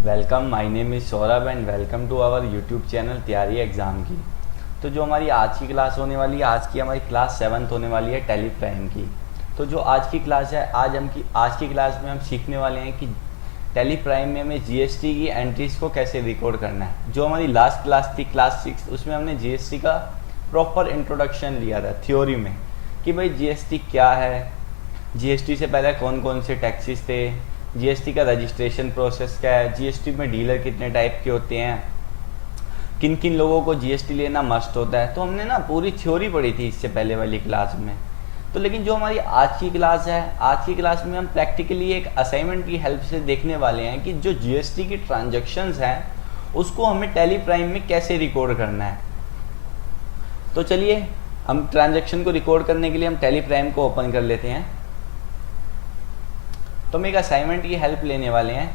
Welcome, my name is Saurabh and welcome to our YouTube channel तैयारी exam की। तो जो हमारी आज की क्लास होने वाली है, आज की हमारी क्लास 7th होने वाली है टैली प्राइम की। तो जो आज की क्लास है, आज की क्लास में हम सीखने वाले हैं कि टैली प्राइम में हमें जीएसटी की एंट्रीज को कैसे रिकॉर्ड करना है। जो हमारी लास्ट क्लास थी क्लास 6, उसमें हमने जीएसटी का प्रॉपर इंट्रोडक्शन लिया था थ्योरी में कि भाई जीएसटी क्या है, जीएसटी से पहले कौन कौन से टैक्सेस थे, जीएसटी का रजिस्ट्रेशन प्रोसेस क्या है, जीएसटी में डीलर कितने टाइप के होते हैं, किन किन लोगों को जीएसटी लेना मस्ट होता है। तो हमने ना पूरी थ्योरी पढ़ी थी इससे पहले वाली क्लास में। तो लेकिन जो हमारी आज की क्लास है, आज की क्लास में हम प्रैक्टिकली एक असाइनमेंट की हेल्प से देखने वाले हैं कि जो जीएसटी की ट्रांजैक्शंस हैं उसको हमें टैली प्राइम में कैसे रिकॉर्ड करना है। तो चलिए हम ट्रांजैक्शन को रिकॉर्ड करने के लिए हम टैली प्राइम को ओपन कर लेते हैं। तो हम एक असाइनमेंट की हेल्प लेने वाले हैं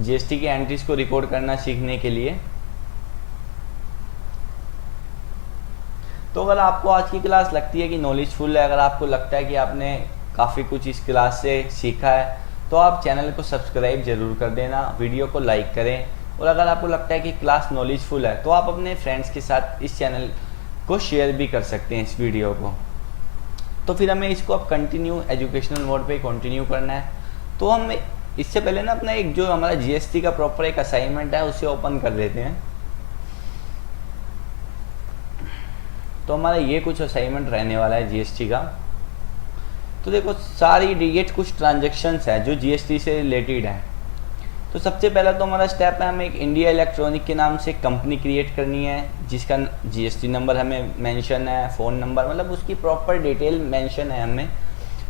जीएसटी की एंट्रीज को रिकॉर्ड करना सीखने के लिए। तो अगर आपको आज की क्लास लगती है कि नॉलेजफुल है, अगर आपको लगता है कि आपने काफ़ी कुछ इस क्लास से सीखा है, तो आप चैनल को सब्सक्राइब जरूर कर देना, वीडियो को लाइक करें। और अगर आपको लगता है कि क्लास नॉलेजफुल है तो आप अपने फ्रेंड्स के साथ इस चैनल को शेयर भी कर सकते हैं इस वीडियो को। तो फिर हमें इसको अब कंटिन्यू एजुकेशनल मोड पे कंटिन्यू करना है। तो हम इससे पहले ना अपना एक जो हमारा जीएसटी का प्रॉपर एक असाइनमेंट है उसे ओपन कर लेते हैं। तो हमारा ये कुछ असाइनमेंट रहने वाला है जीएसटी का। तो देखो सारी ये कुछ ट्रांजेक्शन्स है जो जीएसटी से रिलेटेड है। तो सबसे पहला तो हमारा स्टेप है, हमें एक इंडिया इलेक्ट्रॉनिक के नाम से कंपनी क्रिएट करनी है जिसका जीएसटी नंबर हमें मेंशन है, फ़ोन नंबर, मतलब उसकी प्रॉपर डिटेल मेंशन है हमें।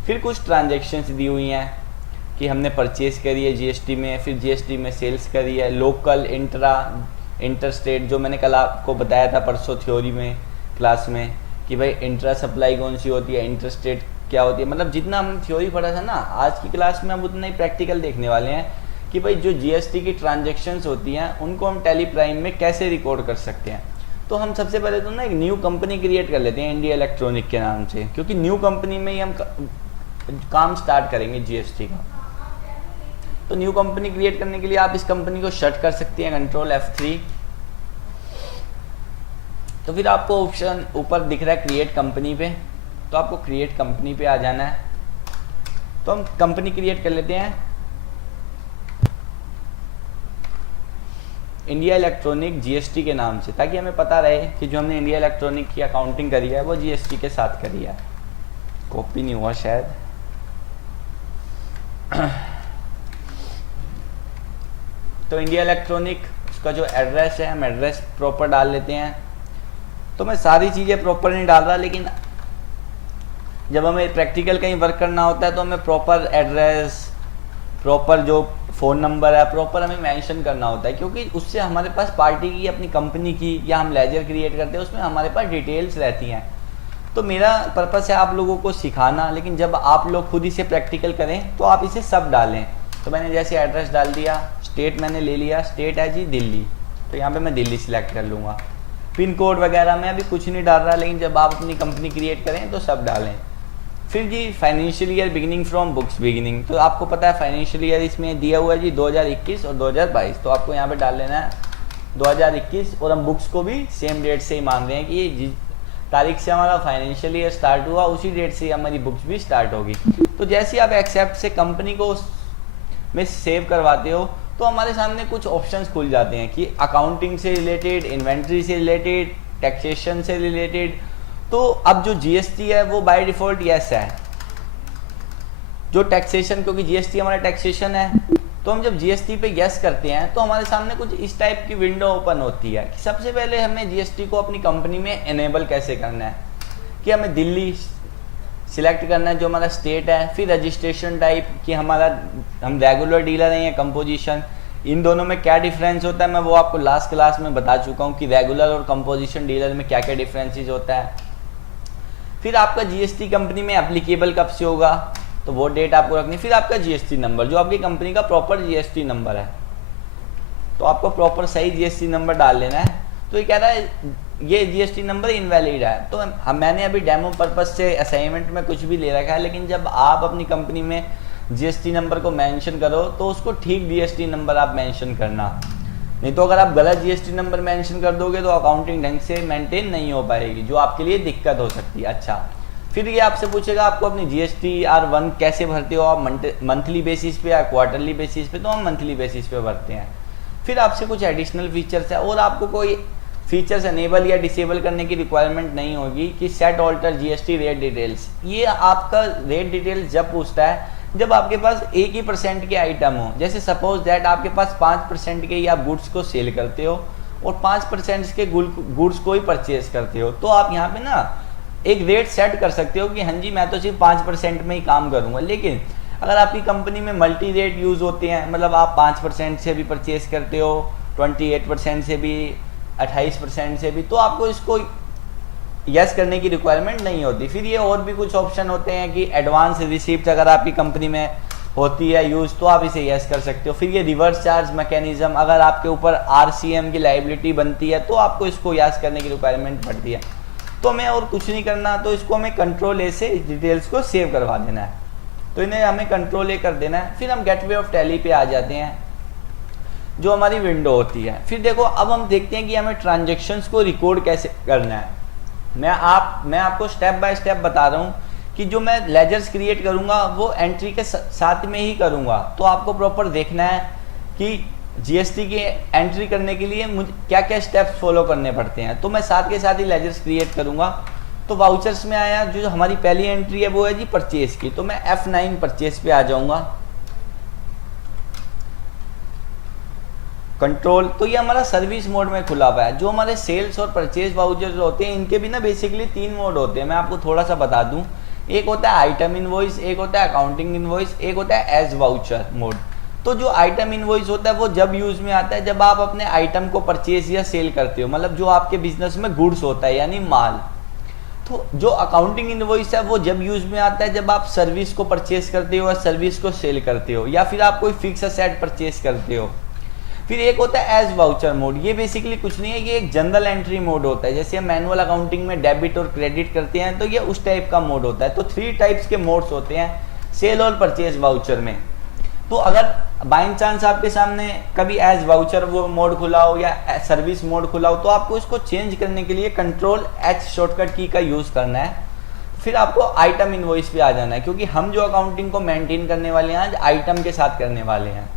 फिर कुछ ट्रांजैक्शंस दी हुई हैं कि हमने परचेज करी है जीएसटी में, फिर जीएसटी में सेल्स करी है, लोकल, इंटर स्टेट, जो मैंने कल आपको बताया था परसों थ्योरी में क्लास में कि भाई इंट्रा सप्लाई कौन सी होती है, इंटर स्टेट क्या होती है। मतलब जितना हमने थ्योरी पढ़ा था ना, आज की क्लास में हम उतना ही प्रैक्टिकल देखने वाले हैं कि भाई जो जीएसटी की ट्रांजैक्शंस होती हैं उनको हम टैली प्राइम में कैसे रिकॉर्ड कर सकते हैं। तो हम सबसे पहले तो ना एक न्यू कंपनी क्रिएट कर लेते हैं इंडिया इलेक्ट्रॉनिक के नाम से, क्योंकि न्यू कंपनी में ही हम काम स्टार्ट करेंगे जीएसटी का। तो न्यू कंपनी क्रिएट करने के लिए आप इस कंपनी को शट कर सकते हैं, कंट्रोल F3। तो फिर आपको ऑप्शन ऊपर दिख रहा है क्रिएट कंपनी पे, तो आपको क्रिएट कंपनी पे आ जाना है। तो हम कंपनी क्रिएट कर लेते हैं इंडिया इलेक्ट्रॉनिक जीएसटी के नाम से, ताकि हमें पता रहे कि जो हमने इंडिया इलेक्ट्रॉनिक की अकाउंटिंग करी है वो जीएसटी के साथ करी है। कॉपी नहीं हुआ शायद। तो इंडिया इलेक्ट्रॉनिक उसका जो एड्रेस है, हम एड्रेस प्रॉपर डाल लेते हैं। तो मैं सारी चीज़ें प्रॉपर नहीं डाल रहा, लेकिन जब हमें प्रैक्टिकल कहीं वर्क करना होता है तो हमें प्रॉपर एड्रेस, प्रॉपर जो फ़ोन नंबर है, प्रॉपर हमें मेंशन करना होता है, क्योंकि उससे हमारे पास पार्टी की, अपनी कंपनी की, या हम लेजर क्रिएट करते हैं उसमें हमारे पास डिटेल्स रहती हैं। तो मेरा पर्पस है आप लोगों को सिखाना, लेकिन जब आप लोग खुद इसे प्रैक्टिकल करें तो आप इसे सब डालें। तो मैंने जैसे एड्रेस डाल दिया, स्टेट मैंने ले लिया, स्टेट है जी दिल्ली, तो यहाँ पर मैं दिल्ली सिलेक्ट कर लूँगा। पिन कोड वगैरह मैं अभी कुछ नहीं डाल रहा, लेकिन जब आप अपनी कंपनी क्रिएट करें तो सब डालें। फिर जी financial year beginning from books beginning, तो आपको पता है फाइनेंशियल ईयर इसमें दिया हुआ है जी 2021 और 2022, तो आपको यहाँ पे डाल लेना है 2021। और हम बुक्स को भी सेम डेट से ही मान रहे हैं कि जिस तारीख से हमारा फाइनेंशियल ईयर स्टार्ट हुआ उसी डेट से हमारी बुक्स भी स्टार्ट होगी। तो जैसे ही आप एक्सेप्ट से कंपनी को में सेव करवाते हो तो हमारे सामने कुछ ऑप्शंस खुल जाते हैं कि अकाउंटिंग से रिलेटेड, इन्वेंट्री से रिलेटेड, टैक्सेशन से रिलेटेड। तो अब जो जीएसटी है वो बाय डिफॉल्ट यस है। जो टैक्सेशन, क्योंकि जीएसटी हमारा टैक्सेशन है, तो हम जब जीएसटी पे यस करते हैं तो हमारे सामने कुछ इस टाइप की विंडो ओपन होती है कि सबसे पहले हमें जीएसटी को अपनी कंपनी में एनेबल कैसे करना है, कि हमें दिल्ली सिलेक्ट करना है जो हमारा स्टेट है। फिर रजिस्ट्रेशन टाइप कि हम रेगुलर डीलर हैं या कंपोजिशन, इन दोनों में क्या डिफरेंस होता है मैं वो आपको लास्ट क्लास में बता चुका हूँ कि रेगुलर और कंपोजिशन डीलर में क्या क्या डिफरेंसेस होता है। फिर आपका जीएसटी कंपनी में एप्लीकेबल कब से होगा तो वो डेट आपको रखनी। फिर आपका जीएसटी नंबर जो आपकी कंपनी का प्रॉपर जीएसटी नंबर है, तो आपको प्रॉपर सही जीएसटी नंबर डाल लेना है। तो ये कह रहा है ये जीएसटी नंबर इनवैलिड है, तो मैंने अभी डेमो पर्पस से असाइनमेंट में कुछ भी ले रखा है, लेकिन जब आप अपनी कंपनी में जीएसटी नंबर को मेंशन करो तो उसको ठीक जीएसटी नंबर आप मेंशन करना, नहीं तो अगर आप गलत जीएसटी नंबर मेंशन कर दोगे तो अकाउंटिंग ढंग से मेंटेन नहीं हो पाएगी, जो आपके लिए दिक्कत हो सकती है। अच्छा, फिर ये आपसे पूछेगा आपको अपनी GSTR1 कैसे भरते हो आप, मंथली बेसिस पे या क्वार्टरली बेसिस पे, तो हम मंथली बेसिस पे भरते हैं। फिर आपसे कुछ एडिशनल फीचर्स है, और आपको कोई फीचर्स एनेबल या डिसेबल करने की रिक्वायरमेंट नहीं होगी कि set alter GST rate details. ये आपका रेट डिटेल्स जब पूछता है जब आपके पास 1% के आइटम हो, जैसे सपोज दैट आपके पास 5% के ही आप गुड्स को सेल करते हो और 5% के गुड्स को ही परचेज करते हो, तो आप यहाँ पे ना एक रेट सेट कर सकते हो कि हाँ जी मैं तो सिर्फ 5% में ही काम करूँगा। लेकिन अगर आपकी कंपनी में मल्टी रेट यूज़ होते हैं, मतलब आप 5% से भी परचेज करते हो, 28% से भी, 28% से भी, तो आपको इसको यस करने की रिक्वायरमेंट नहीं होती। फिर ये और भी कुछ ऑप्शन होते हैं कि एडवांस रिसिप्ट अगर आपकी कंपनी में होती है यूज़ तो आप इसे यस कर सकते हो। फिर ये रिवर्स चार्ज मैकेनिज्म, अगर आपके ऊपर RCM की लाइबिलिटी बनती है तो आपको इसको यस करने की रिक्वायरमेंट पड़ती है। तो हमें और कुछ नहीं करना, तो इसको हमें कंट्रोल ए से डिटेल्स को सेव करवा देना है, तो इन्हें हमें कंट्रोल ए कर देना है। फिर हम गेटवे ऑफ टैली पे आ जाते हैं, जो हमारी विंडो होती है। फिर देखो अब हम देखते हैं कि हमें ट्रांजेक्शन्स को रिकॉर्ड कैसे करना है। मैं आपको स्टेप बाय स्टेप बता रहा हूँ कि जो मैं लेजर्स क्रिएट करूँगा वो एंट्री के साथ में ही करूँगा, तो आपको प्रॉपर देखना है कि GST की एंट्री करने के लिए मुझे क्या क्या स्टेप्स फॉलो करने पड़ते हैं। तो मैं साथ के साथ ही लेजर्स क्रिएट करूँगा। तो वाउचर्स में आया, जो हमारी पहली एंट्री है वो है जी परचेज की, तो मैं F9 परचेज पे आ जाऊँगा। कंट्रोल, तो ये हमारा सर्विस मोड में खुला हुआ है। जो हमारे सेल्स और परचेज वाउचर्स होते हैं इनके भी ना बेसिकली 3 मोड होते हैं, मैं आपको थोड़ा सा बता दूं। एक होता है आइटम इनवॉइस, एक होता है अकाउंटिंग इनवॉइस, एक होता है एज वाउचर मोड। तो जो आइटम इनवॉइस होता है वो जब यूज में आता है जब आप अपने आइटम को परचेज या सेल करते हो, मतलब जो आपके बिजनेस में गुड्स होता है यानी माल। तो जो अकाउंटिंग इनवॉइस है वो जब यूज में आता है जब आप सर्विस को परचेज करते हो या सर्विस को सेल करते हो, या फिर आप कोई फिक्स असेट परचेज करते हो। फिर एक होता है एज वाउचर मोड, ये बेसिकली कुछ नहीं है, ये एक जनरल एंट्री मोड होता है। जैसे हम मैनुअल अकाउंटिंग में डेबिट और क्रेडिट करते हैं तो ये उस टाइप का मोड होता है। तो 3 टाइप्स के मोड्स होते हैं सेल और परचेज वाउचर में। तो अगर बाय चांस आपके सामने कभी एज वाउचर वो मोड खुला हो या सर्विस मोड खुला हो, तो आपको इसको चेंज करने के लिए Ctrl+H शॉर्टकट की का यूज करना है। फिर आपको आइटम इनवॉइस पे आ जाना है, क्योंकि हम जो अकाउंटिंग को मेंटेन करने वाले हैं आज आइटम के साथ करने वाले हैं।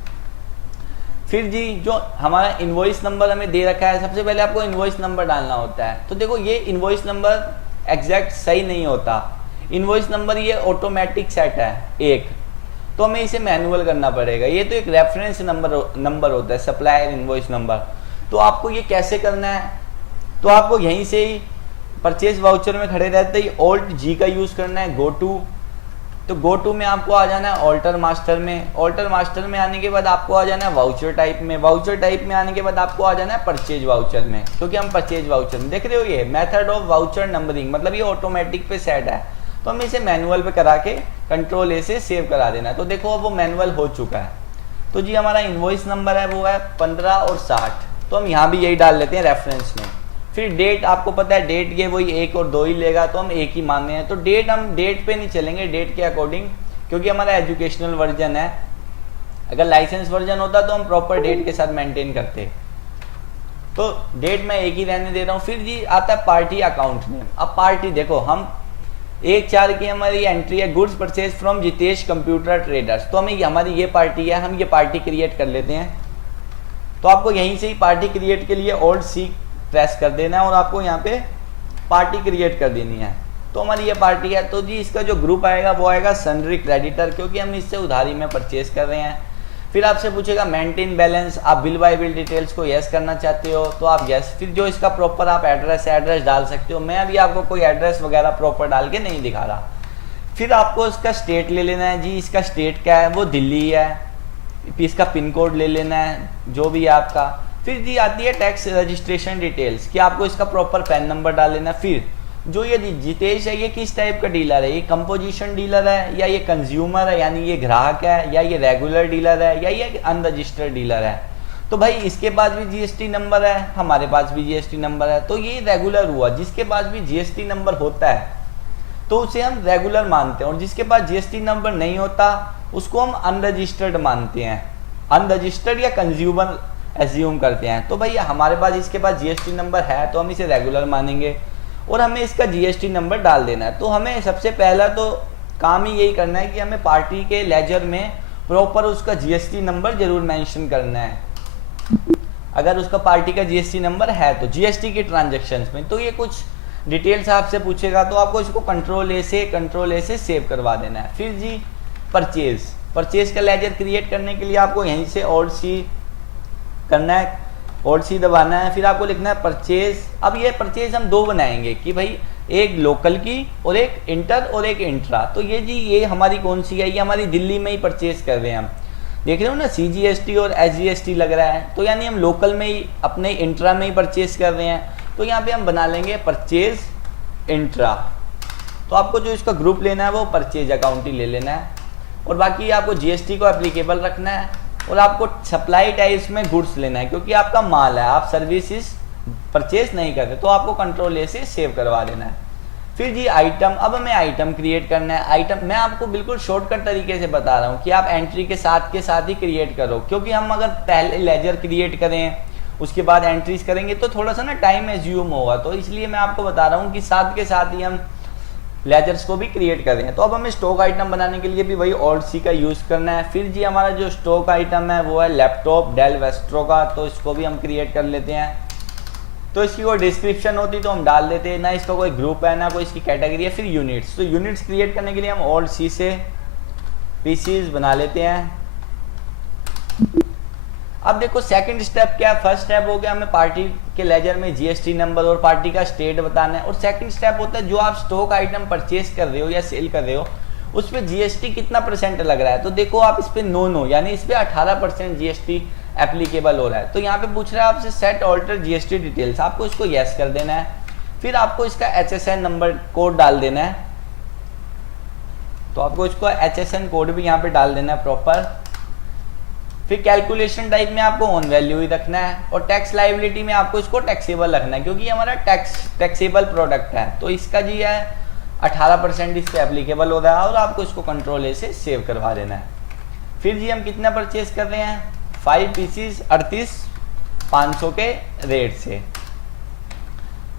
फिर जी जो हमारा इनवॉइस नंबर हमें दे रखा है, सबसे पहले आपको इनवॉइस नंबर डालना होता है। तो देखो ये इनवॉइस नंबर एग्जैक्ट सही नहीं होता, इनवॉइस नंबर ये ऑटोमेटिक सेट है एक, तो हमें इसे मैनुअल करना पड़ेगा। ये तो एक रेफरेंस नंबर होता है, सप्लायर इनवॉइस नंबर। तो आपको ये कैसे करना है, तो आपको यहीं से ही परचेज वाउचर में खड़े रहते ही Alt+G का यूज करना है, गो टू। तो गो टू में आपको आ जाना है ऑल्टर मास्टर में, ऑल्टर मास्टर में आने के बाद आपको आ जाना है वाउचर टाइप में, वाउचर टाइप में आने के बाद आपको आ जाना है परचेज वाउचर में, क्योंकि हम परचेज वाउचर में देख रहे हो ये मेथड ऑफ वाउचर नंबरिंग, मतलब ये ऑटोमेटिक पे सेट है। तो हम इसे मैनुअल पे करा के Ctrl+A से सेव करा देना है। तो देखो अब वो मैनुअल हो चुका है। तो जी हमारा इनवॉइस नंबर है वो है 15 और 60, तो हम यहाँ भी यही डाल लेते हैं रेफरेंस में। फिर डेट, आपको पता है डेट ये वही 1 और 2 ही लेगा, तो हम 1 ही मान रहे हैं। तो डेट हम डेट पे नहीं चलेंगे, डेट के अकॉर्डिंग, क्योंकि हमारा एजुकेशनल वर्जन है। अगर लाइसेंस वर्जन होता तो हम प्रॉपर डेट के साथ मेंटेन करते। तो डेट मैं 1 ही रहने दे रहा हूँ। फिर जी आता है पार्टी अकाउंट नेम। अब पार्टी देखो हम 1/4 की हमारी एंट्री है, goods purchase from Jitesh computer traders. तो हमें हमारी ये पार्टी है, हम ये पार्टी क्रिएट कर लेते हैं। तो आपको यहीं से ही पार्टी क्रिएट के लिए Alt+C प्रेस कर देना है और आपको यहाँ पे पार्टी क्रिएट कर देनी है। तो हमारी ये पार्टी है। तो जी इसका जो ग्रुप आएगा वो आएगा सन्ड्री क्रेडिटर, क्योंकि हम इससे उधारी में परचेज कर रहे हैं। फिर आपसे पूछेगा मेंटेन बैलेंस, आप बिल बाय बिल डिटेल्स को यस करना चाहते हो तो आप यस। फिर जो इसका प्रॉपर आप एड्रेस डाल सकते हो। मैं अभी आपको कोई एड्रेस वगैरह प्रॉपर डाल के नहीं दिखा रहा। फिर आपको इसका स्टेट ले लेना है। जी इसका स्टेट क्या है, वो दिल्ली है। इसका पिन कोड ले लेना है जो भी है आपका। फिर जी आती है टैक्स रजिस्ट्रेशन डिटेल्स कि आपको इसका प्रॉपर पैन नंबर डाल लेना। फिर जो ये जितेश है ये किस टाइप का डीलर है, ये कंपोजिशन डीलर है या ये कंज्यूमर है यानी ये ग्राहक है, या ये रेगुलर डीलर है या ये अनरजिस्टर्ड डीलर है। तो भाई इसके पास भी जीएसटी नंबर है, हमारे पास भी जीएसटी नंबर है, तो ये रेगुलर हुआ। जिसके पास भी जीएसटी नंबर होता है तो उसे हम रेगुलर मानते हैं, और जिसके पास जीएसटी नंबर नहीं होता उसको हम अनरजिस्टर्ड मानते हैं, अनरजिस्टर्ड या कंज्यूमर एज्यूम करते हैं। तो भाई हमारे पास इसके पास जीएसटी नंबर है तो हम इसे रेगुलर मानेंगे और हमें इसका जीएसटी नंबर डाल देना है। तो हमें सबसे पहला तो काम ही यही करना है कि हमें पार्टी के लेजर में प्रॉपर उसका जीएसटी नंबर जरूर मेंशन करना है। अगर उसका पार्टी का जीएसटी नंबर है तो जीएसटी के ट्रांजैक्शंस में तो ये कुछ डिटेल्स आपसे पूछेगा तो आपको इसको कंट्रोल ए से सेव करवा देना है। फिर जी परचेज का लेजर क्रिएट करने के लिए आपको यहीं से ऑल्ट सी करना है, ऑल्ट सी दबाना है, फिर आपको लिखना है परचेज। अब ये परचेज हम दो बनाएंगे कि भाई एक लोकल की और एक इंटर और एक इंट्रा। तो ये जी ये हमारी कौन सी है, ये हमारी दिल्ली में ही परचेज कर रहे हैं हम, देख रहे हो ना सीजीएसटी और एसजीएसटी लग रहा है, तो यानी हम लोकल में ही अपने इंट्रा में ही परचेज कर रहे हैं। तो यहाँ पे हम बना लेंगे परचेज इंट्रा। तो आपको जो इसका ग्रुप लेना है वो परचेज अकाउंट ही ले लेना है और बाकी आपको जीएसटी को एप्लीकेबल रखना है और आपको सप्लाई टाइप्स में गुड्स लेना है क्योंकि आपका माल है, आप सर्विसेज परचेज नहीं करते। तो आपको कंट्रोल ए से सेव करवा देना है। फिर जी आइटम, अब हमें आइटम क्रिएट करना है। आइटम मैं आपको बिल्कुल शॉर्टकट तरीके से बता रहा हूँ कि आप एंट्री के साथ ही क्रिएट करो, क्योंकि हम अगर पहले लेजर क्रिएट करें उसके बाद एंट्रीज करेंगे तो थोड़ा सा ना टाइम एज्यूम होगा। तो इसलिए मैं आपको बता रहा हूँ कि साथ के साथ ही हम लेजर्स को भी क्रिएट कर रहे हैं। तो अब हमें स्टॉक आइटम बनाने के लिए भी वही ऑल्ट सी का यूज़ करना है। फिर जी हमारा जो स्टॉक आइटम है वो है लैपटॉप डेल वेस्ट्रो का, तो इसको भी हम क्रिएट कर लेते हैं। तो इसकी कोई डिस्क्रिप्शन होती तो हम डाल देते हैं, ना इसका कोई ग्रुप है ना कोई इसकी कैटेगरी है। फिर यूनिट्स, तो यूनिट्स क्रिएट करने के लिए हम ऑल्ट सी से पीसीज बना लेते हैं। अब देखो सेकंड स्टेप क्या है, फर्स्ट स्टेप हो गया हमें पार्टी के लेजर में जीएसटी नंबर और पार्टी का स्टेट बताना है, और सेकंड स्टेप होता है जो आप स्टॉक आइटम परचेज कर रहे हो या सेल कर रहे हो उस पर जीएसटी कितना परसेंट लग रहा है। तो देखो आप इस पे नो यानी इस पे 18% जीएसटी एप्लीकेबल हो रहा है। तो यहाँ पे पूछ रहा है आपसे सेट ऑल्टर जीएसटी डिटेल्स, आपको इसको यस कर देना है। फिर आपको इसका एचएसएन नंबर कोड डाल देना है, तो आपको इसको एचएसएन कोड भी यहाँ पे डाल देना है प्रॉपर। फिर कैलकुलेशन टाइप में आपको ऑन वैल्यू ही रखना है और टैक्स लाइबिलिटी में आपको इसको टैक्सेबल रखना है क्योंकि हमारा टैक्सेबल प्रोडक्ट है। तो इसका जी है 18% इस पे एप्लीकेबल हो रहा है और आपको इसको कंट्रोल ए से सेव करवा देना है। फिर जी हम कितना परचेज कर रहे हैं, 5 पीसीज 38,500 के रेट से।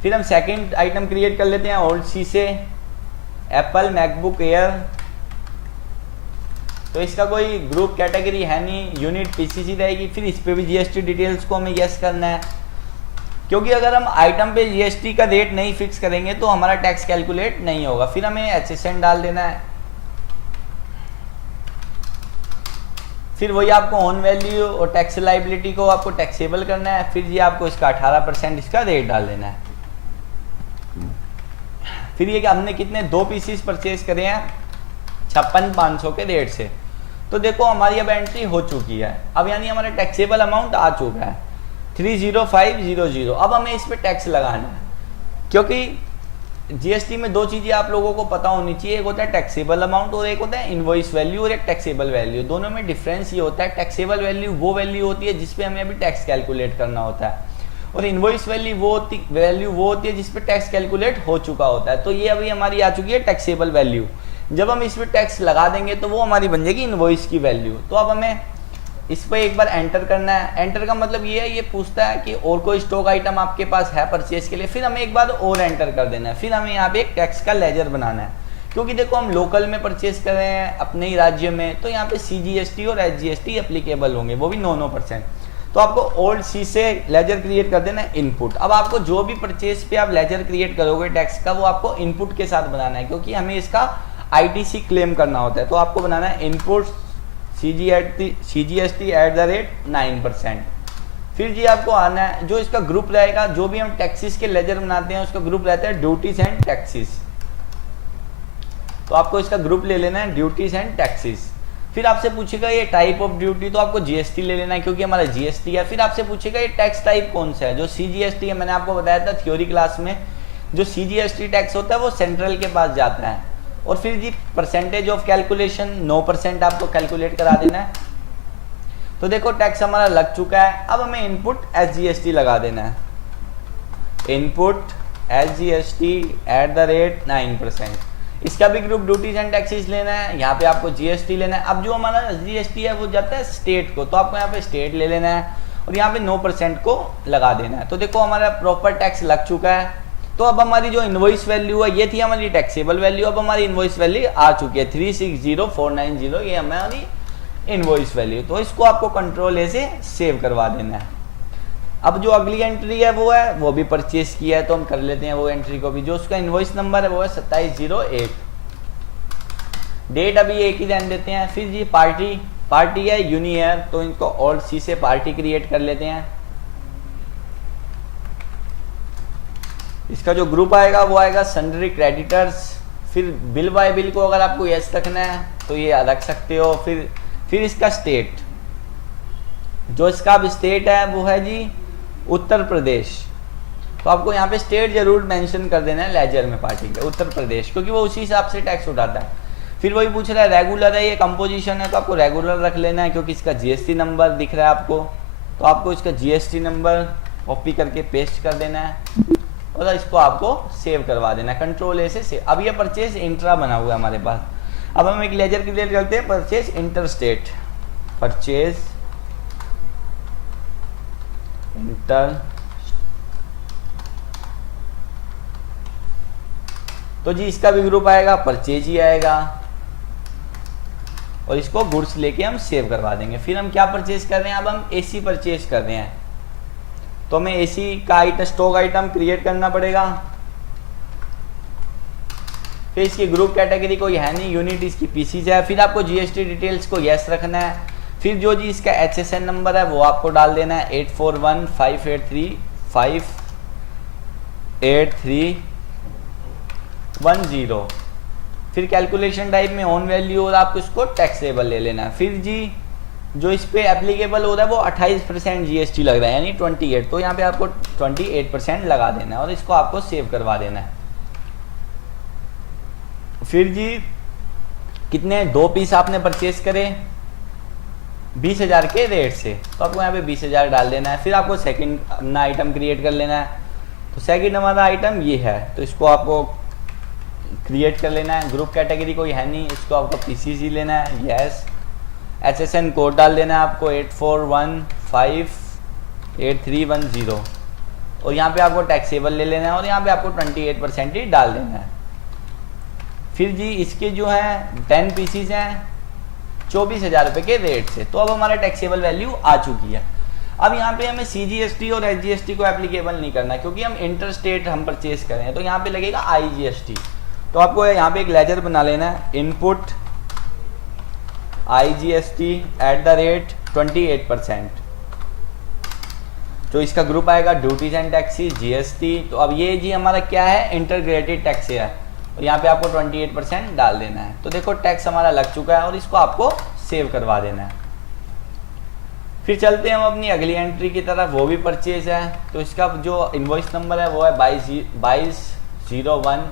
फिर हम सेकंड आइटम क्रिएट कर लेते हैं ऑल्ट सी से एप्पल मैकबुक एयर। तो इसका कोई ग्रुप कैटेगरी है नहीं, यूनिट पीसीसी रहेगी। फिर इस पे भी जीएसटी डिटेल्स को हमें यस करना है क्योंकि अगर हम आइटम पे जीएसटी का रेट नहीं फिक्स करेंगे तो हमारा टैक्स कैलकुलेट नहीं होगा। फिर हमें एचएसएन डाल देना है। फिर वही आपको ऑन वैल्यू और टैक्स लाइबिलिटी को आपको टैक्सेबल करना है। फिर जी आपको इसका 18% इसका रेट डाल देना है। फिर ये कि हमने कितने 2 पीसीस परचेज करे हैं 56,500 के रेट से। तो देखो हमारी अब एंट्री हो चुकी है, अब यानी हमारा टैक्सेबल अमाउंट आ चुका है 30500। अब हमें इस पे टैक्स लगाना है क्योंकि जीएसटी में 2 चीजें आप लोगों को पता होनी चाहिए, एक होता है टैक्सेबल अमाउंट और एक होता है इनवॉइस वैल्यू और एक टैक्सेबल वैल्यू। दोनों में डिफरेंस ये होता है, टैक्सेबल वैल्यू वो वैल्यू होती है जिसपे हमें अभी टैक्स कैलकुलेट करना होता है और इनवॉइस वैल्यू वो होती है जिसपे टैक्स कैलकुलेट हो चुका होता है। तो ये अभी हमारी आ चुकी है टैक्सेबल वैल्यू। जब हम इस पर टैक्स लगा देंगे तो वो हमारी बन जाएगी इनवॉइस की वैल्यू। तो अब हमें इस पर एक बार एंटर करना है। एंटर का मतलब ये है, ये पूछता है कि और कोई स्टॉक आइटम आपके पास है परचेज के लिए। फिर हमें एक बार और एंटर कर देना है। फिर हमें यहाँ पे एक टैक्स का लेजर बनाना है क्योंकि देखो हम लोकल में परचेज कर रहे हैं अपने ही राज्य में, तो यहाँ पे सीजीएसटी और एसजीएसटी एप्लीकेबल होंगे, वो भी 9%। तो आपको ओल्ड सी से लेजर क्रिएट कर देना है इनपुट। अब आपको जो भी परचेज पे आप लेजर क्रिएट करोगे टैक्स का वो आपको इनपुट के साथ बनाना है क्योंकि हमें इसका आईटीसी क्लेम करना होता है। तो आपको बनाना है इनपुट सीजीएसटी @9%। फिर जी आपको आना है जो इसका ग्रुप रहेगा, जो भी हम टैक्सेस के लेजर बनाते हैं उसका ग्रुप रहता है ड्यूटीज एंड टैक्सेस। तो आपको इसका ग्रुप ले लेना है ड्यूटीज एंड टैक्सेस। फिर आपसे पूछेगा ये टाइप ऑफ ड्यूटी, तो आपको जीएसटी ले लेना है क्योंकि हमारा जीएसटी है। फिर आपसे पूछेगा ये टैक्स टाइप कौन सा है, जो सीजीएसटी है मैंने आपको बताया था थ्योरी क्लास में, जो सीजीएसटी टैक्स होता है वो सेंट्रल के पास जाता है। और फिर जी परसेंटेज ऑफ कैलकुलेशन 9% आपको कैलकुलेट करा देना है। तो देखो टैक्स हमारा लग चुका है। अब हमें इनपुट एसजीएसटी लगा देना है, इनपुट एसजीएसटी @9%। इसका भी ग्रुप ड्यूटीज एंड टैक्सेस लेना है, यहाँ पे आपको जीएसटी लेना है। अब जो हमारा जीएसटी है वो जाता है स्टेट को, तो आपको यहाँ पे स्टेट ले लेना है और यहाँ पे 9% को लगा देना है। तो देखो हमारा प्रॉपर टैक्स लग चुका है। तो अब हमारी जो इनवॉइस वैल्यू है, ये थी हमारी टैक्सेबल वैल्यू, अब हमारी इनवॉइस वैल्यू आ चुकी है 360490, ये हमारी इनवॉइस वैल्यू। तो इसको आपको कंट्रोल ए से सेव करवा देना है। अब जो अगली एंट्री है वो भी परचेज किया है, तो हम कर लेते हैं वो एंट्री को भी। जो उसका इनवॉइस नंबर है वो है 2701, डेट अभी एक ही रहने देते हैं। फिर जी पार्टी है यूनियर, तो इनको ऑल्ट सी से पार्टी क्रिएट कर लेते हैं। इसका जो ग्रुप आएगा वो आएगा सन्ड्री क्रेडिटर्स। फिर बिल बाय बिल को अगर आपको यस रखना है तो ये रख सकते हो। फिर इसका स्टेट, जो इसका अब स्टेट है वो है जी उत्तर प्रदेश, तो आपको यहाँ पे स्टेट जरूर मेंशन कर देना है लेजर में पार्टी के, उत्तर प्रदेश, क्योंकि वो उसी हिसाब से टैक्स उठाता है। फिर वही पूछ रहा है रेगुलर है ये कंपोजिशन है, तो आपको रेगुलर रख लेना है, क्योंकि इसका जीएसटी नंबर दिख रहा है आपको, तो आपको इसका जीएसटी नंबर कॉपी करके पेस्ट कर देना है और इसको आपको सेव करवा देना है कंट्रोल ए से सेव। अब ये परचेज इंट्रा बना हुआ है हमारे पास। अब हम एक लेजर क्रिएट करते हैं, purchase inter state, purchase inter. तो जी इसका भी ग्रुप आएगा परचेज ही आएगा और इसको गुड्स लेके हम सेव करवा देंगे। फिर हम क्या परचेज कर रहे हैं, अब हम एसी परचेज कर रहे हैं, तो हमें एसी का आइटम स्टॉक आइटम क्रिएट करना पड़ेगा। फिर इसकी ग्रुप कैटेगरी कोई है नहीं, यूनिट इसकी पीसीज है। फिर आपको जीएसटी डिटेल्स को यस रखना है। फिर जो जी इसका एचएसएन नंबर है वो आपको डाल देना है 8415835831 फिर कैलकुलेशन टाइप में ऑन वैल्यू और आपको इसको टैक्सेबल ले लेना है। फिर जी जो इस पे एप्लीकेबल हो रहा है वो 28% जीएसटी लग रहा है, यानी 28, तो यहाँ पे आपको 28% लगा देना है और इसको आपको सेव करवा देना है। फिर जी कितने 2 पीस आपने परचेज करे 20,000 के रेट से, तो आपको यहाँ पे 20,000 डाल देना है। फिर आपको सेकंड अपना आइटम क्रिएट कर लेना है, तो सेकंड हमारा आइटम ये है, तो इसको आपको क्रिएट कर लेना है। ग्रुप कैटेगरी कोई है नहीं, इसको आपको पीसीसी लेना है, यस। एचएसएन कोड डाल देना है आपको 84158310 और यहाँ पे आपको टैक्सेबल ले लेना है और यहाँ पे आपको 28% ही डाल देना है। फिर जी इसके जो है 10 पीसीज हैं 24,000 रुपये के रेट से, तो अब हमारा टैक्सेबल वैल्यू आ चुकी है। अब यहाँ पे हमें सीजीएसटी और एसजीएसटी को एप्लीकेबल नहीं करना, क्योंकि हम इंटर स्टेट हम परचेज कर रहे हैं, तो यहाँ पे लगेगा आईजीएसटी। तो आपको यहाँ पे एक लेजर बना लेना है, इनपुट IGST @28%, तो इसका ग्रुप आएगा ड्यूटीज एंड टैक्सेस जीएसटी। तो अब ये जी हमारा क्या है, इंटरग्रेटेड टैक्स है, और यहाँ पे आपको 28% डाल देना है। तो देखो टैक्स हमारा लग चुका है और इसको आपको सेव करवा देना है। फिर चलते हैं हम अपनी अगली एंट्री की तरफ, वो भी परचेज है। तो इसका जो इनवॉइस नंबर है वो है 2201,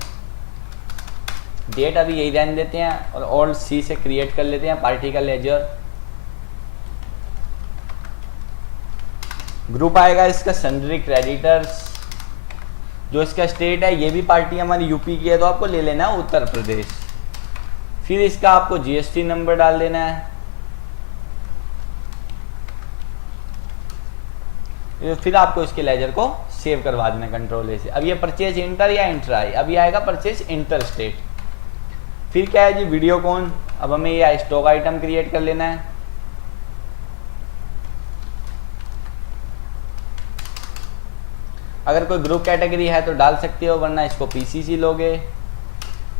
डेट अभी यही रहने देते हैं और ऑल्ट सी से क्रिएट कर लेते हैं पार्टी का लेजर। ग्रुप आएगा इसका सन्ड्री क्रेडिटर्स। जो इसका स्टेट है ये भी पार्टी हमारी यूपी की है, तो आपको ले लेना है उत्तर प्रदेश। फिर इसका आपको जीएसटी नंबर डाल देना है। फिर आपको इसके लेजर को सेव करवा देना कंट्रोल ए से। अब ये परचेज इंटर या इंट्रा है, अब ये आएगा परचेज इंटर स्टेट। फिर क्या है जी वीडियोकॉन, अब हमें ये स्टॉक आइटम क्रिएट कर लेना है। अगर कोई ग्रुप कैटेगरी है तो डाल सकते हो, वरना इसको पीसीसी लोगे।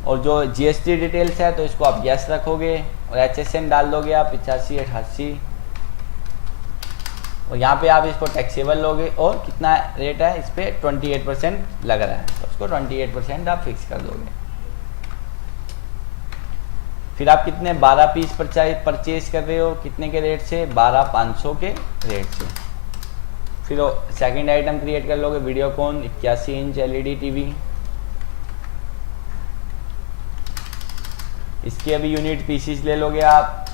और जो जीएसटी डिटेल्स है तो इसको आप यस रखोगे और एचएसएन डाल दोगे आप 8588, और यहाँ पे आप इसको टैक्सेबल लोगे और कितना रेट है इस पर 28% लग रहा है, तो उसको 28% आप फिक्स कर दोगे। फिर आप कितने 12 पीस परचेज कर रहे हो, कितने के रेट से, 12,500 के रेट से। फिर सेकंड आइटम क्रिएट कर लोगे वीडियोकॉन 81 इंच एलईडी टीवी। इसकी अभी यूनिट पीसीस ले लोगे आप,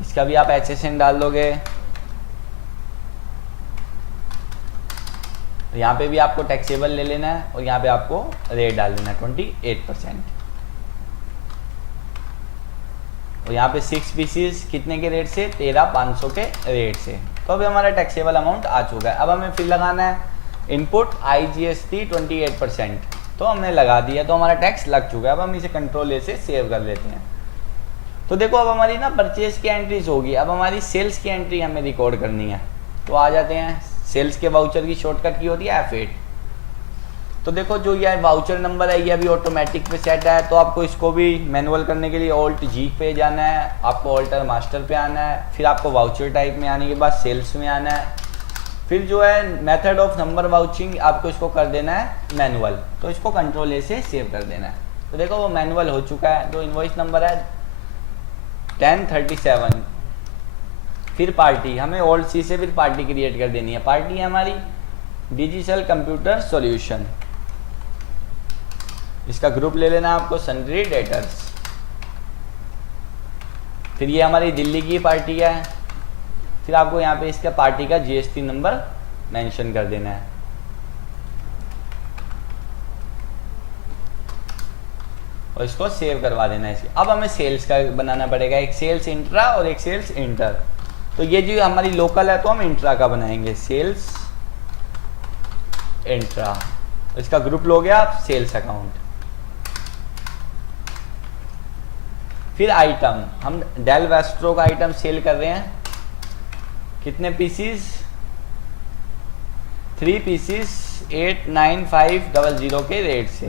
इसका भी आप एचएसएन डाल दोगे। यहाँ पे भी आपको टैक्सेबल ले लेना है और यहाँ पे आपको रेट डाल देना है 28%। और यहाँ पे 6 पीसीस कितने के रेट से, 13,500 के रेट से। तो अभी हमारा टैक्सेबल अमाउंट आ चुका है। अब हमें फिर लगाना है इनपुट IGST 28%, तो हमने लगा दिया, तो हमारा टैक्स लग चुका है। अब हम इसे कंट्रोल ए से सेव कर लेते हैं। तो देखो अब हमारी ना परचेज की एंट्रीज होगी, अब हमारी सेल्स की एंट्री हमें रिकॉर्ड करनी है। तो आ जाते हैं, सेल्स के वाउचर की शॉर्टकट की होती है F8। तो देखो जो ये वाउचर नंबर है ये अभी ऑटोमेटिक पे सेट है, तो आपको इसको भी मैनुअल करने के लिए Alt G पे जाना है, आपको ऑल्टर मास्टर पे आना है, फिर आपको वाउचर टाइप में आने के बाद सेल्स में आना है, फिर जो है मेथड ऑफ नंबर वाउचिंग आपको इसको कर देना है मैनुअल। तो इसको कंट्रोल ए से सेव कर देना है। तो देखो वो मैनुअल हो चुका है। तो इनवॉइस नंबर है 1037। फिर पार्टी, हमें Alt C से फिर पार्टी क्रिएट कर देनी है। पार्टी है हमारी डिजिटल कंप्यूटर सॉल्यूशन, इसका ग्रुप ले लेना है आपको सन्ड्री डेटर्स। फिर ये हमारी दिल्ली की पार्टी है, फिर आपको यहाँ पे इसका पार्टी का GST नंबर मेंशन कर देना है। और इसको सेव करवा देना है। अब हमें सेल्स का बनाना पड़ेगा, एक सेल्स इंट्रा और एक सेल्स इंटर। तो ये जो हमारी लोकल है तो हम इंट्रा का बनाएंगे, सेल्स इंट्रा। इसका ग्रुप लो गया आप सेल्स अकाउंट। फिर आइटम, हम डेल वेस्ट्रो का आइटम सेल कर रहे हैं, कितने पीसीस, 3 पीसीस 89500 के रेट से।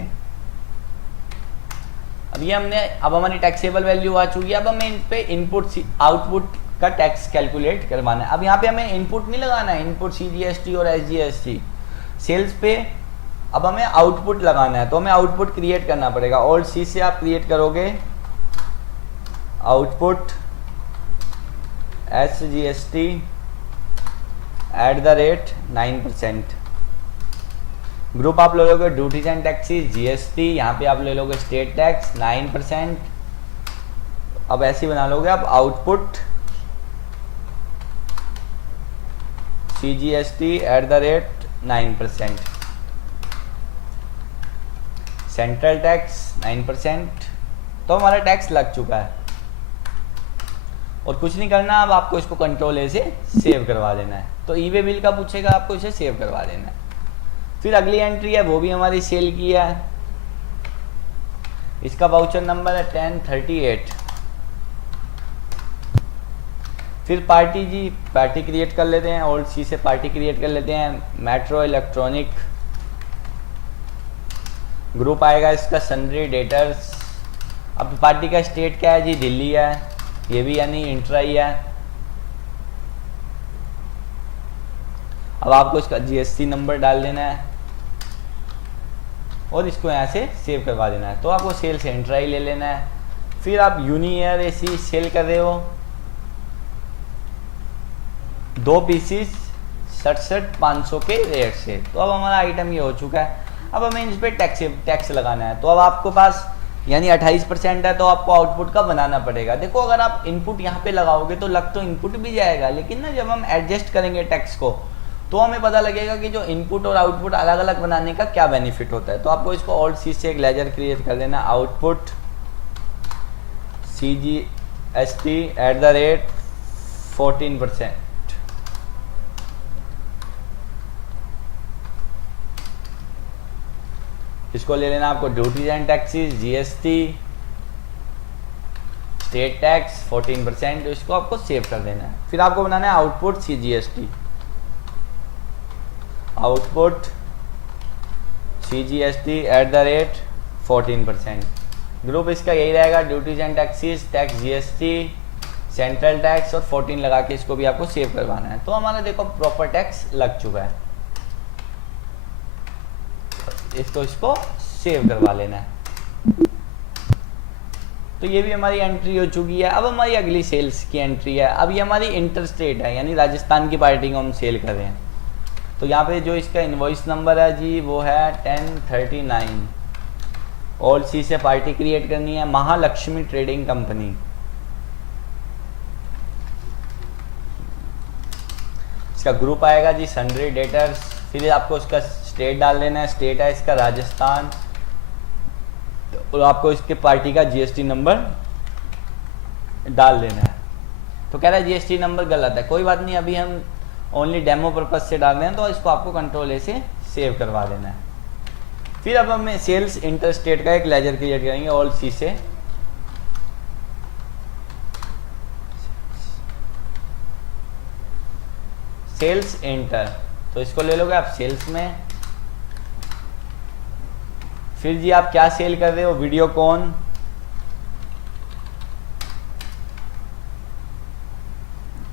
अब ये हमने, अब हमारी टैक्सेबल वैल्यू आ चुकी है। अब हमें इन पे इनपुट आउटपुट का टैक्स कैलकुलेट करवाना है। अब यहाँ पे हमें इनपुट नहीं लगाना है, इनपुट CGST और SGST सेल्स पे। अब हमें आउटपुट लगाना है, तो हमें आउटपुट क्रिएट करना पड़ेगा। Alt C से आप क्रिएट करोगे आउटपुट SGST @9%। ग्रुप आप ले लोगे ड्यूटीज एंड टैक्सेस GST, यहाँ पे आप ले लोगे स्टेट टैक्स 9%। अब ऐसे ही बना लोगे आप आउटपुट CGST @9%। Central tax 9%। तो हमारा टैक्स लग चुका है और कुछ नहीं करना। अब आपको इसको कंट्रोल ए से सेव करवा देना है। तो ई-वे बिल का पूछेगा, आपको इसे सेव करवा देना है। फिर अगली एंट्री है वो भी हमारी सेल की है, इसका वाउचर नंबर है 1038। फिर पार्टी जी, पार्टी क्रिएट कर लेते हैं। Alt C से पार्टी क्रिएट कर लेते हैं, मेट्रो इलेक्ट्रॉनिक। ग्रुप आएगा इसका सन्ड्री डेटर्स। अब पार्टी का स्टेट क्या है जी, दिल्ली है, ये भी यानी इंट्रा ही है। अब आपको इसका GST नंबर डाल देना है और इसको यहाँ से सेव करवा देना है। तो आपको सेल से इंट्रा ही ले लेना है। फिर आप यूनियर AC सेल कर रहे हो, 2 पीसीस 67,500 के रेट से। तो अब हमारा आइटम ये हो चुका है। अब हमें इस पर टैक्स लगाना है। तो अब आपके पास यानी 28% है, तो आपको आउटपुट का बनाना पड़ेगा। देखो अगर आप इनपुट यहाँ पे लगाओगे तो लग तो इनपुट भी जाएगा, लेकिन ना जब हम एडजस्ट करेंगे टैक्स को तो हमें पता लगेगा कि जो इनपुट और आउटपुट अलग अलग बनाने का क्या बेनिफिट होता है। तो आपको इसको Alt C से एक लेजर क्रिएट कर देना, आउटपुट CGST @14%। इसको ले लेना आपको duties and taxes GST state tax 14%। तो इसको आपको सेव कर देना है। फिर आपको बनाना है output CGST, output CGST @14%। Group इसका यही रहेगा, duties and taxes, tax GST, central tax और 14 लगा के इसको भी आपको सेव करवाना है। तो हमारा देखो प्रॉपर टैक्स लग चुका है। इसको सेव करवा लेना है। तो ये भी हमारी एंट्री हो चुकी है। अब हमारी अगली सेल्स की एंट्री है। अब ये हमारी इंटर स्टेट है, यानी राजस्थान की पार्टी को हम सेल कर रहे हैं। तो यहाँ पे जो इसका इनवॉइस नंबर है जी वो है 1039। Alt C से पार्टी क्रिएट करनी है, महालक्ष्मी ट्रेडिंग कंपनी। इसका ग्रुप आएगा जी सन्ड्री डेटर्स। फिर आपको उसका स्टेट डाल देना है, स्टेट है इसका राजस्थान। तो आपको इसके पार्टी का GST नंबर डाल देना है। तो कह रहा है जीएसटी नंबर गलत है, कोई बात नहीं, अभी हम ओनली डेमो पर्पज से डाल रहे हैं, तो इसको आपको कंट्रोल ए से सेव करवा देना है। फिर अब हमें सेल्स इंटर स्टेट का एक लेजर क्रिएट करेंगे, ऑल सी से। सेल्स इंटर, तो इसको ले लोगे आप सेल्स में। फिर जी आप क्या सेल कर रहे हो, वीडियोकॉन,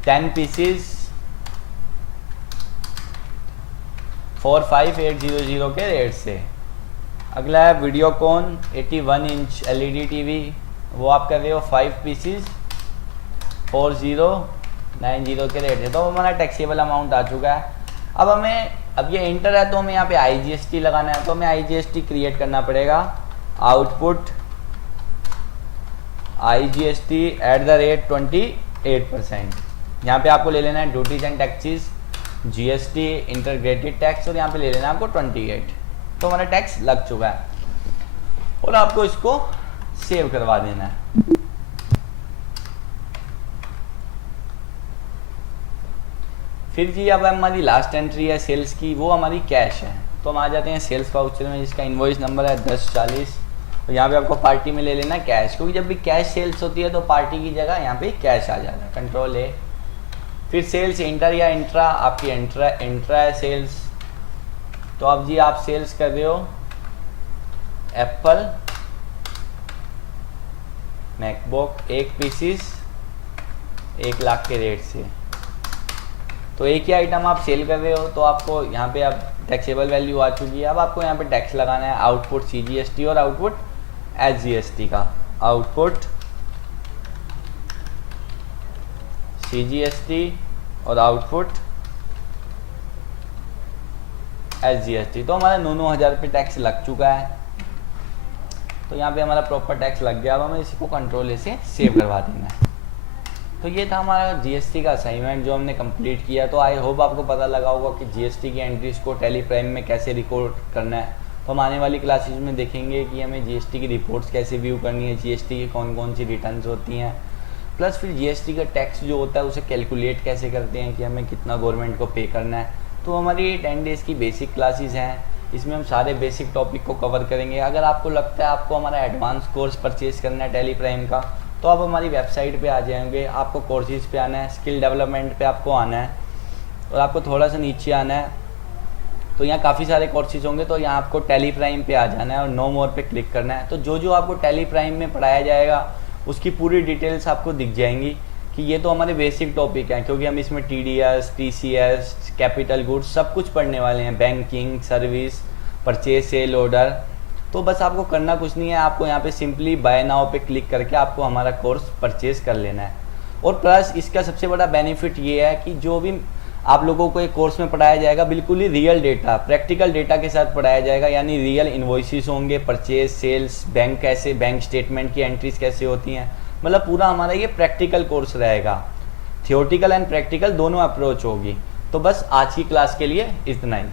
टेन पीसीज 45800 के रेट से। अगला है वीडियोकॉन 81 इंच एलईडी टीवी, वो आप कर रहे हो 5 पीसीज 4090 के रेट है। तो हमारा टैक्सेबल अमाउंट आ चुका है। अब हमें, अब ये इंटर है तो हमें यहाँ पे आईजीएसटी लगाना है, तो हमें आईजीएसटी क्रिएट करना पड़ेगा। Output IGST @ 28%। यहाँ पे आपको ले लेना है duties and taxes, GST, integrated tax, और यहाँ पे ले लेना है आपको 28। तो हमारा टैक्स लग चुका है और आपको इसको सेव करवा देना है। फिर जी अब हमारी लास्ट एंट्री है सेल्स की, वो हमारी कैश है। तो हम आ जाते हैं सेल्स वाउचर में, जिसका इनवॉइस नंबर है 1040। तो यहाँ पे आपको पार्टी में ले लेना है कैश, क्योंकि जब भी कैश सेल्स होती है तो पार्टी की जगह यहाँ पे कैश आ जाता है, कंट्रोल ए। फिर सेल्स इंटर या इंट्रा, आपकी इंट्रा है सेल्स। तो अब जी आप सेल्स कर रहे हो एप्पल मैकबुक 1 पीसीस 1 लाख के रेट से। तो एक ही आइटम आप सेल कर रहे हो, तो आपको यहाँ पे अब टैक्सेबल वैल्यू आ चुकी है। अब आपको यहाँ पे टैक्स लगाना है, आउटपुट सीजीएसटी और आउटपुट एसजीएसटी का। आउटपुट सीजीएसटी और आउटपुट एसजीएसटी। तो हमारा 9,000 रुपये टैक्स लग चुका है। तो यहाँ पे हमारा प्रॉपर टैक्स लग गया। अब हमें इसको कंट्रोल ए से सेव करवा देना है। तो ये था हमारा जीएसटी का असाइनमेंट जो हमने कंप्लीट किया। तो आई होप आपको पता लगा होगा कि जीएसटी की एंट्रीज को टैली प्राइम में कैसे रिकॉर्ड करना है। तो हम आने वाली क्लासेज में देखेंगे कि हमें जीएसटी की रिपोर्ट्स कैसे व्यू करनी है, जीएसटी की कौन कौन सी रिटर्न्स होती हैं, प्लस फिर जीएसटी का टैक्स जो होता है उसे कैलकुलेट कैसे करते हैं कि हमें कितना गवर्नमेंट को पे करना है। तो हमारी 10 डेज़ की बेसिक क्लासेस हैं, इसमें हम सारे बेसिक टॉपिक को कवर करेंगे। अगर आपको लगता है आपको हमारा एडवांस कोर्स परचेज करना है टैली प्राइम का, तो आप हमारी वेबसाइट पे आ जाएंगे, आपको कोर्सेज पे आना है, स्किल डेवलपमेंट पे आपको आना है और आपको थोड़ा सा नीचे आना है। तो यहाँ काफ़ी सारे कोर्सेज होंगे, तो यहाँ आपको टैली प्राइम पे आ जाना है और नो मोर पे क्लिक करना है। तो जो जो आपको टैली प्राइम में पढ़ाया जाएगा उसकी पूरी डिटेल्स आपको दिख जाएंगी कि ये तो हमारे बेसिक टॉपिक हैं, क्योंकि हम इसमें टीडीएस, टीसीएस, कैपिटल गुड्स सब कुछ पढ़ने वाले हैं, banking, service, purchase, sale, order. तो बस आपको करना कुछ नहीं है, आपको यहाँ पे सिंपली बाय नाउ पे क्लिक करके आपको हमारा कोर्स परचेज कर लेना है। और प्लस इसका सबसे बड़ा बेनिफिट ये है कि जो भी आप लोगों को एक कोर्स में पढ़ाया जाएगा बिल्कुल ही रियल डेटा, प्रैक्टिकल डेटा के साथ पढ़ाया जाएगा, यानी रियल इन्वॉइसेस होंगे, परचेज, सेल्स, बैंक कैसे, बैंक स्टेटमेंट की एंट्रीज कैसे होती हैं, मतलब पूरा हमारा ये प्रैक्टिकल कोर्स रहेगा। थियोरटिकल एंड प्रैक्टिकल दोनों अप्रोच होगी। तो बस आज की क्लास के लिए इतना ही।